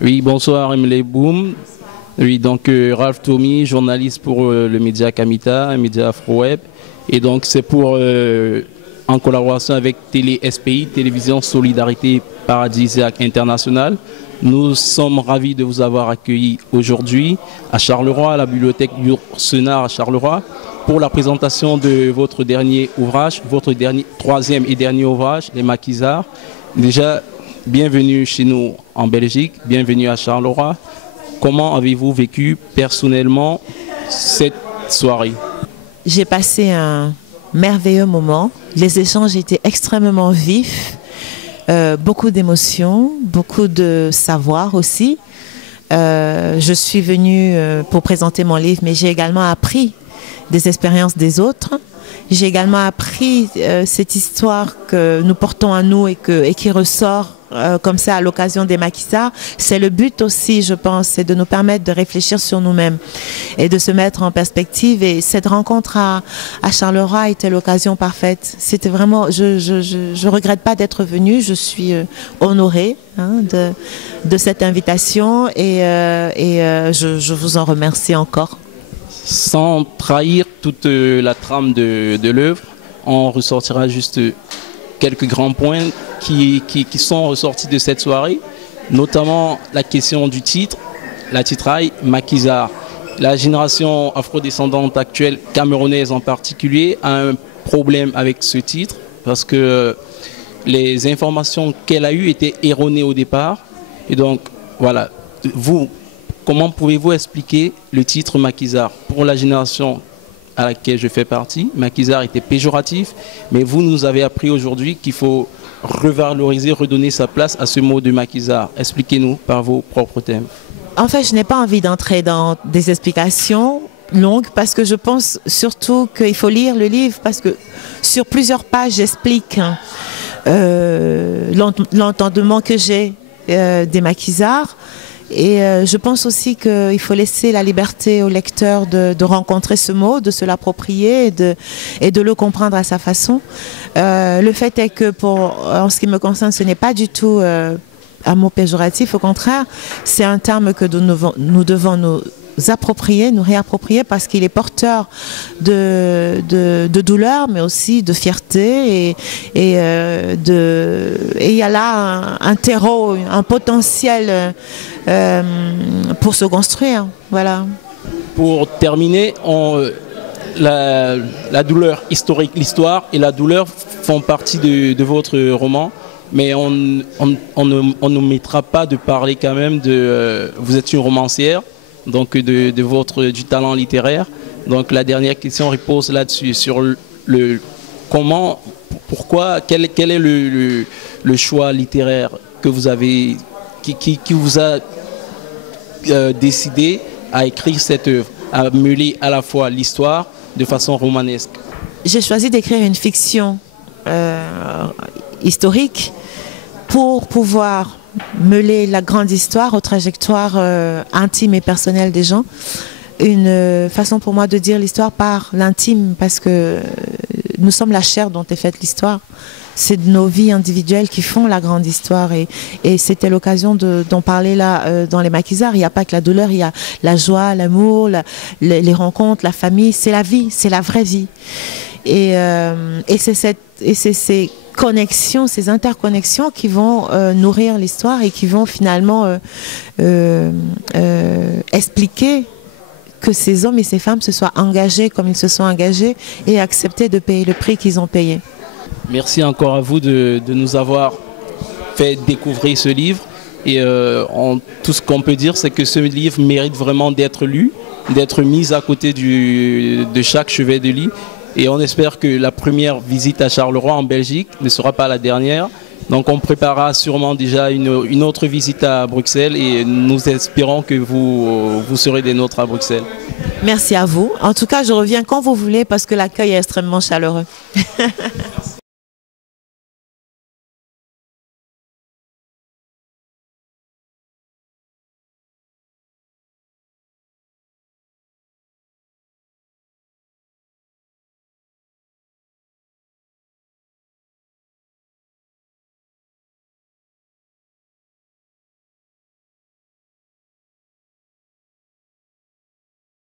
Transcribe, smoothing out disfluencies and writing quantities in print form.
Oui, bonsoir Emile Boum. Oui, donc Ralph Tommy, journaliste pour le média Kamita, un média Afro-Web. Et donc c'est pour, en collaboration avec Télé SPI, Télévision Solidarité Paradisiaque Internationale. Nous sommes ravis de vous avoir accueillis aujourd'hui à Charleroi, à la bibliothèque Yourcenar à Charleroi, pour la présentation de votre dernier ouvrage, votre troisième et dernier ouvrage, Les Maquisards. Déjà, bienvenue chez nous en Belgique, bienvenue à Charleroi. Comment avez-vous vécu personnellement cette soirée? J'ai passé un merveilleux moment. Les échanges étaient extrêmement vifs, beaucoup d'émotions, beaucoup de savoir aussi. Je suis venue pour présenter mon livre, mais j'ai également appris des expériences des autres. J'ai également appris cette histoire que nous portons à nous et qui ressort comme ça à l'occasion des Maquisards. C'est le but aussi, je pense, c'est de nous permettre de réfléchir sur nous-mêmes et de se mettre en perspective. Et cette rencontre à Charleroi était l'occasion parfaite. C'était vraiment, je regrette pas d'être venue. Je suis honorée de cette invitation et je vous en remercie encore. Sans trahir toute la trame de l'œuvre, on ressortira juste quelques grands points qui sont ressortis de cette soirée, notamment la question du titre, la titraille Maquisards. La génération afrodescendante actuelle, camerounaise en particulier, a un problème avec ce titre parce que les informations qu'elle a eues étaient erronées au départ. Et donc, voilà, comment pouvez-vous expliquer le titre Maquisards? Pour la génération à laquelle je fais partie, Maquisards était péjoratif, mais vous nous avez appris aujourd'hui qu'il faut revaloriser, redonner sa place à ce mot de Maquisards. Expliquez-nous par vos propres thèmes. En fait, je n'ai pas envie d'entrer dans des explications longues parce que je pense surtout qu'il faut lire le livre parce que sur plusieurs pages, j'explique l'entendement que j'ai des Maquisards. Et je pense aussi qu'il faut laisser la liberté au lecteur de rencontrer ce mot, de se l'approprier et de le comprendre à sa façon. Le fait est que en ce qui me concerne, ce n'est pas du tout un mot péjoratif. Au contraire, c'est un terme que nous devons nous approprier, nous réapproprier parce qu'il est porteur de douleur mais aussi de fierté et il y a là un terreau, un potentiel pour se construire. Voilà. Pour terminer, la douleur historique, l'histoire et la douleur font partie de votre roman, mais on ne mettra pas de parler quand même vous êtes une romancière, donc du talent littéraire. Donc la dernière question repose là-dessus, sur pourquoi, quel est le choix littéraire que vous avez, qui vous a décidé à écrire cette œuvre, à mêler à la fois l'histoire de façon romanesque. J'ai choisi d'écrire une fiction historique pour pouvoir mêler la grande histoire aux trajectoires intimes et personnelles des gens. Une façon pour moi de dire l'histoire par l'intime parce que nous sommes la chair dont est faite l'histoire. C'est de nos vies individuelles qui font la grande histoire et c'était l'occasion d'en parler là dans les Maquisards. Il n'y a pas que la douleur, il y a la joie, l'amour, les rencontres, la famille, c'est la vie, c'est la vraie vie. Et c'est ces connexions, ces interconnexions qui vont nourrir l'histoire et qui vont finalement expliquer que ces hommes et ces femmes se soient engagés comme ils se sont engagés et accepté de payer le prix qu'ils ont payé. Merci encore à vous de nous avoir fait découvrir ce livre. Et tout ce qu'on peut dire, c'est que ce livre mérite vraiment d'être lu, d'être mis à côté de chaque chevet de lit. Et on espère que la première visite à Charleroi en Belgique ne sera pas la dernière. Donc on préparera sûrement déjà une autre visite à Bruxelles et nous espérons que vous serez des nôtres à Bruxelles. Merci à vous. En tout cas, je reviens quand vous voulez parce que l'accueil est extrêmement chaleureux.